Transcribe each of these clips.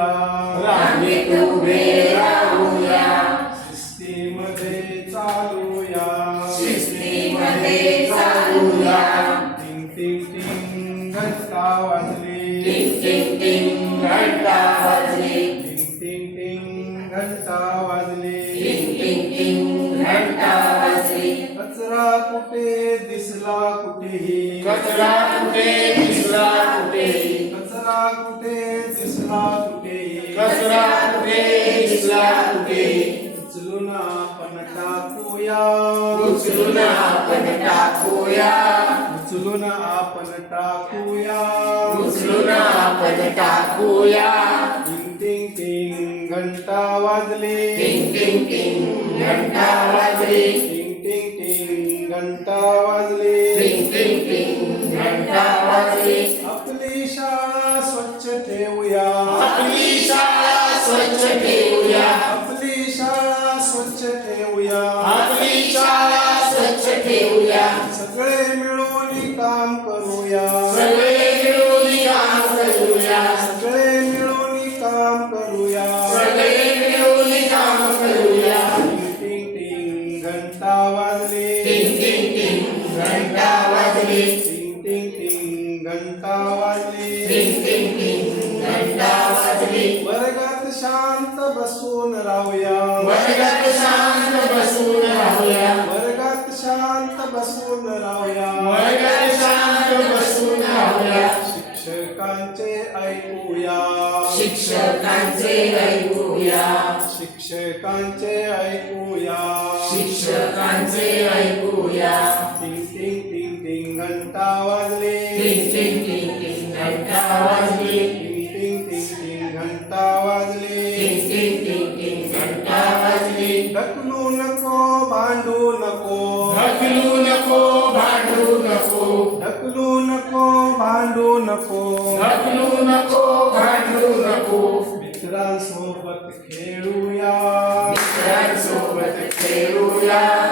रांगेत उभे राहूया. शिस्तीमध्ये चालूया. शिस्तीमध्ये चालूया. टिंग टिंग टिंग घंटा वाजली. टिंग टिंग टिंग घंटा वाजली. टिंग टिंग टिंग घंटा वाजली. टिंग टिंग टिंग घंटा वाजली. कचरा कुठे दिसला कुठेही? कचरा कुठे दिसला कुठे कचरा कुठे दिसला कुठेही कचरा कुठे दिसला कुठे उचलून आपण टाकूया उचलून आपण टाकूया उचलून आपण टाकूया उचलून आपण टाकूया टिंग टिंग टिंग घंटा वाजली। टिंग टिंग टिंग घंटा वाजली। टिंग टिंग टिंग घंटा वाजली। टिंग टिंग टिंग स्वच्छ ठेवूया आपली शाळा स्वच्छ ठेवूया आपली शाळा स्वच्छ ठेवूया सगळे मिळून काम करूया. सगळे मिळून काम करूया. सगळे मिळून काम करूया. सगळे मिळून काम करूया. टिंग टिंग घंटा वाजली. टिंग टिंग टिंग घंटा वाजली. टिंग टिंग टिंग घंटा वाजली. टिंग टिंग बसून राहूया. वर्गात शांत बसून राहूया. वर्गात शांत बसून राहूया. वर्गात शांत बसून राहूया. शिक्षकांचे ऐकूया. शिक्षकांचे ऐकूया. शिक्षकांचे ऐकूया. शिक्षकांचे ऐकूया. नको भांडू नको. ढकलू नको भांडू नको. ढकलू नको भांडू नको. ढकलू नको भांडू नको. मित्रांसोबत खेळूया. मित्रांसोबत खेळूया.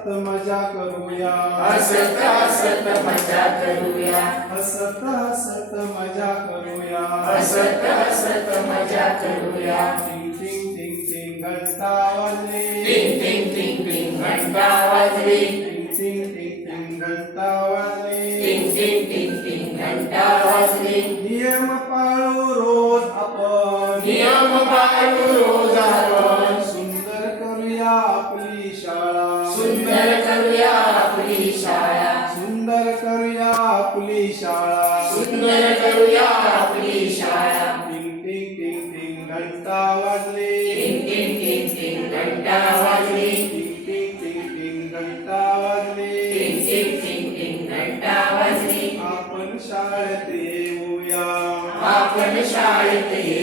हसत मजा करूया. हसत हसत मजा करूया. हसत हसत मजा करूया. हसत हसत मजा करूया. टिंग टिंग टिंग टिंग घंटा वाजली टिंग टिंग टिंग टिंग घंटा वाजली टिंग टिंग टिंग घंटा वाजली टिंग टिंग टिंग टिंग घंटा वाजली नियम पाळू रोज आपण. नियम पाळू रोज आपण. घंटा वाजली. टिंग टिंग टिंग टिंग घंटा वाजली. टिंग टिंग टिंग टिंग घंटा वाजली. टिंग टिंग टिंग टिंग घंटा वाजली. आपण शाळेत येऊया. आपण शाळेत येऊ